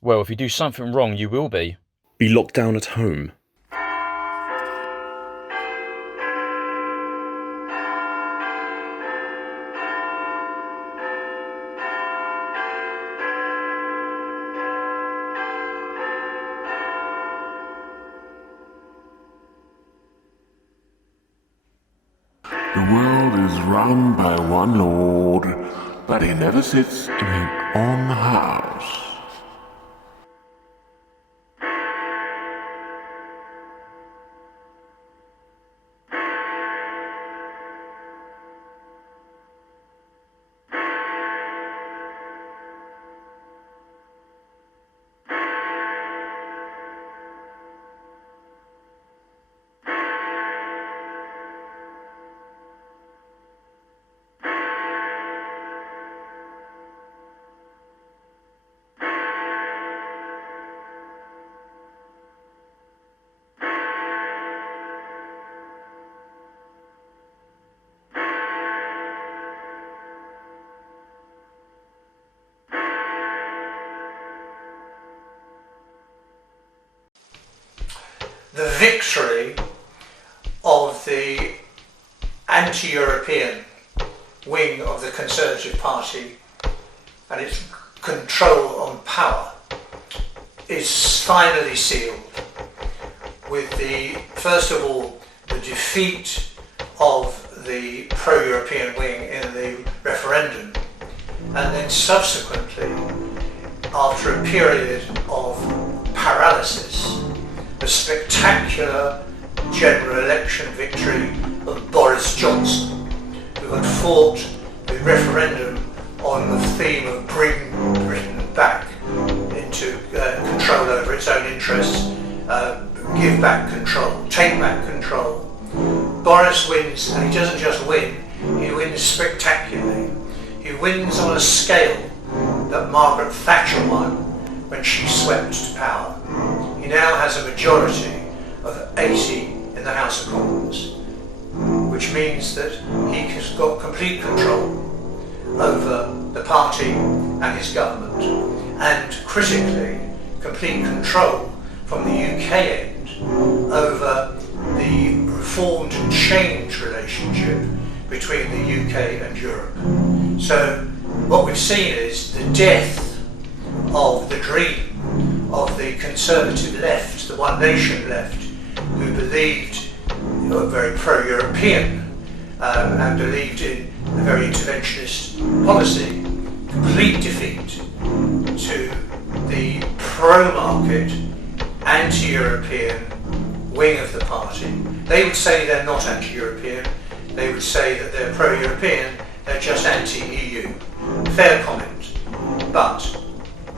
Well, if you do something wrong, you will be. Be locked down at home. The world is run by one lord, but he never sits in his own house. The victory of the anti-European wing of the Conservative Party and its control on power is finally sealed with first of all, the defeat of the pro-European wing in the referendum, and then subsequently, after a period of paralysis, the spectacular general election victory of Boris Johnson, who had fought the referendum on the theme of bring Britain back into control over its own interests, give back control, take back control. Boris wins, and he doesn't just win, he wins spectacularly. He wins on a scale that Margaret Thatcher won when she swept to power. He now has a majority of 80 in the House of Commons, which means that he has got complete control over the party and his government, and critically, complete control from the UK end over the reformed and changed relationship between the UK and Europe. So what we've seen is the death of the dream of the Conservative left, the One Nation left, who believed, were very pro-European and believed in a very interventionist policy. Complete defeat to the pro-market, anti-European wing of the party. They would say they're not anti-European, they would say that they're pro-European, they're just anti-EU. Fair comment. But,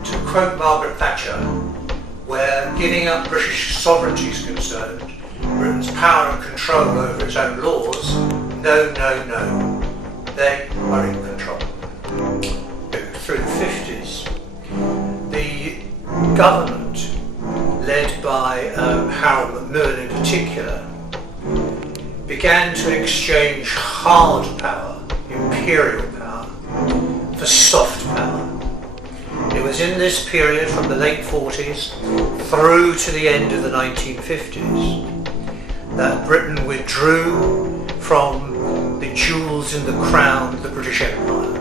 to quote Margaret Thatcher, where giving up British sovereignty is concerned, Britain's power and control over its own laws, no, no, no. They are in control. Through the 50s, the government, led by Harold Macmillan in particular, began to exchange hard power, imperial power, for soft power. It was in this period from the late 40s through to the end of the 1950s that Britain withdrew from the jewels in the crown of the British Empire.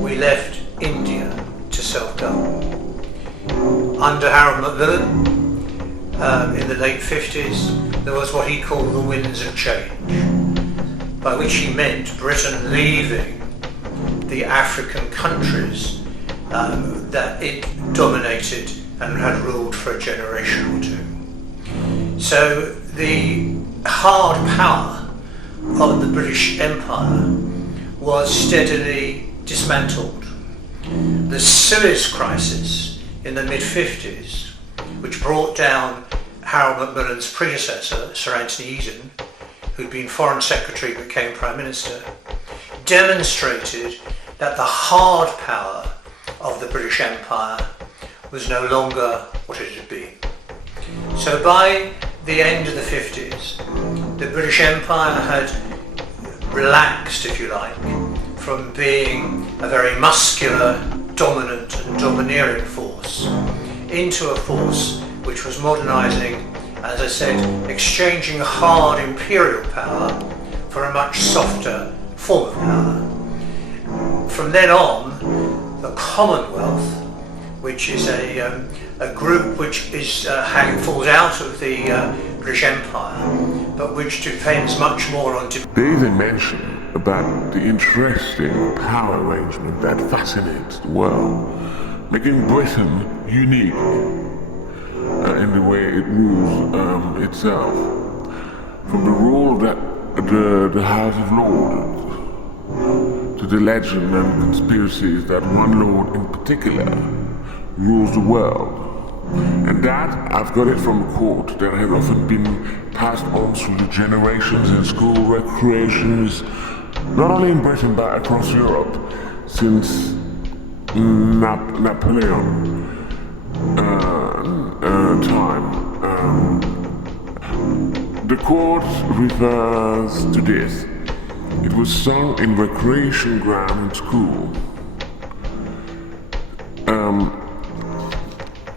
We left India to self-govern. Under Harold Macmillan, in the late 50s, there was what he called the winds of change, by which he meant Britain leaving the African countries that it dominated and had ruled for a generation or two. So the hard power of the British Empire was steadily dismantled. The Suez Crisis in the mid-50s, which brought down Harold Macmillan's predecessor, Sir Anthony Eden, who'd been Foreign Secretary but became Prime Minister, demonstrated that the hard power of the British Empire was no longer what it had been. So by the end of the 50s, the British Empire had relaxed, if you like, from being a very muscular, dominant and domineering force into a force which was modernising, as I said, exchanging hard imperial power for a much softer form of power. From then on, the Commonwealth, which is a group which is falls out of the British Empire, but which depends much more on... There is a mention about the interesting power arrangement that fascinates the world, making Britain unique in the way it rules itself. From the rule that the House of Lords, to the legend and conspiracies that one lord in particular rules the world. And that, I've got it from a quote that has often been passed on through the generations in school recreations, not only in Britain but across Europe, since Napoleon time. The quote refers to this. It was sung in recreation ground in school.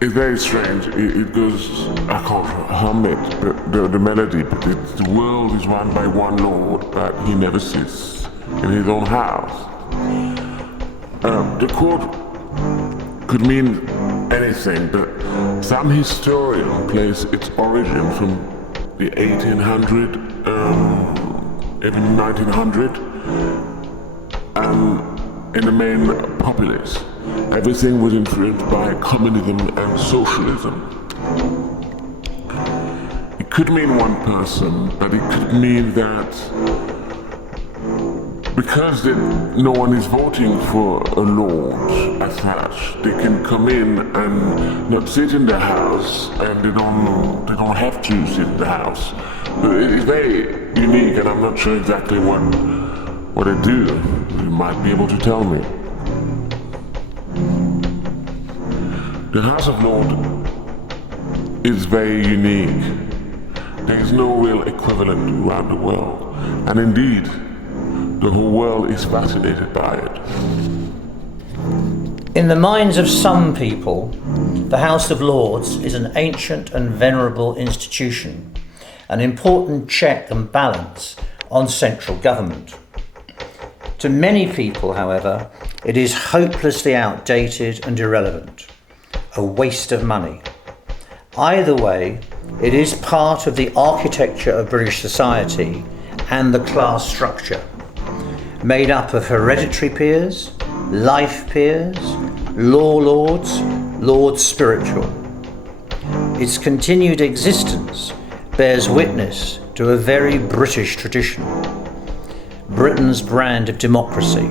It's very strange. It goes, I can't hum it, the melody, but it's, the world is run by one lord, but he never sits in his own house. The quote could mean anything, but some historian place its origin from the 1800, even 1900, in the main populace. Everything was influenced by communism and socialism. It could mean one person, but it could mean that because no one is voting for a lord as such, they can come in and not sit in the house, and they don't have to sit in the house. But it is very unique, and I'm not sure exactly what they do. You might be able to tell me. The House of Lords is very unique. There is no real equivalent around the world, and indeed, the whole world is fascinated by it. In the minds of some people, the House of Lords is an ancient and venerable institution, an important check and balance on central government. To many people, however, it is hopelessly outdated and irrelevant, a waste of money. Either way, it is part of the architecture of British society and the class structure, made up of hereditary peers, life peers, law lords, lords spiritual. Its continued existence bears witness to a very British tradition, Britain's brand of democracy.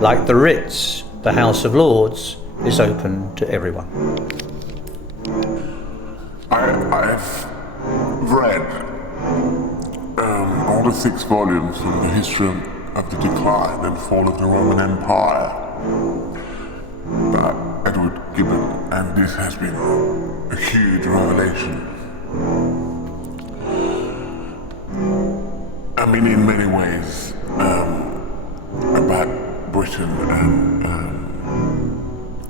Like the Ritz, the House of Lords is open to everyone. I've read all the 6 volumes from the history of the decline and fall of the Roman Empire by Edward Gibbon, and this has been a huge revelation. I mean, in many ways, about Britain and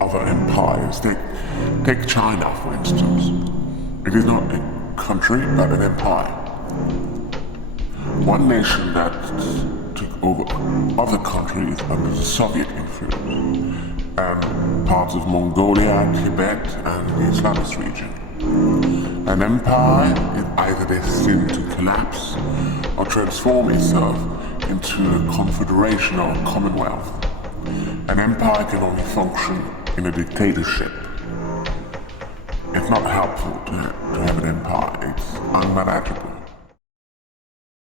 other empires. Take China, for instance. It is not a country, but an empire. One nation that took over other countries under the Soviet influence, and parts of Mongolia, Tibet, and the Islamist region. An empire is either destined to collapse or transform itself into a confederation or a commonwealth. An empire can only function in a dictatorship. It's not helpful to have an empire. It's unmanageable.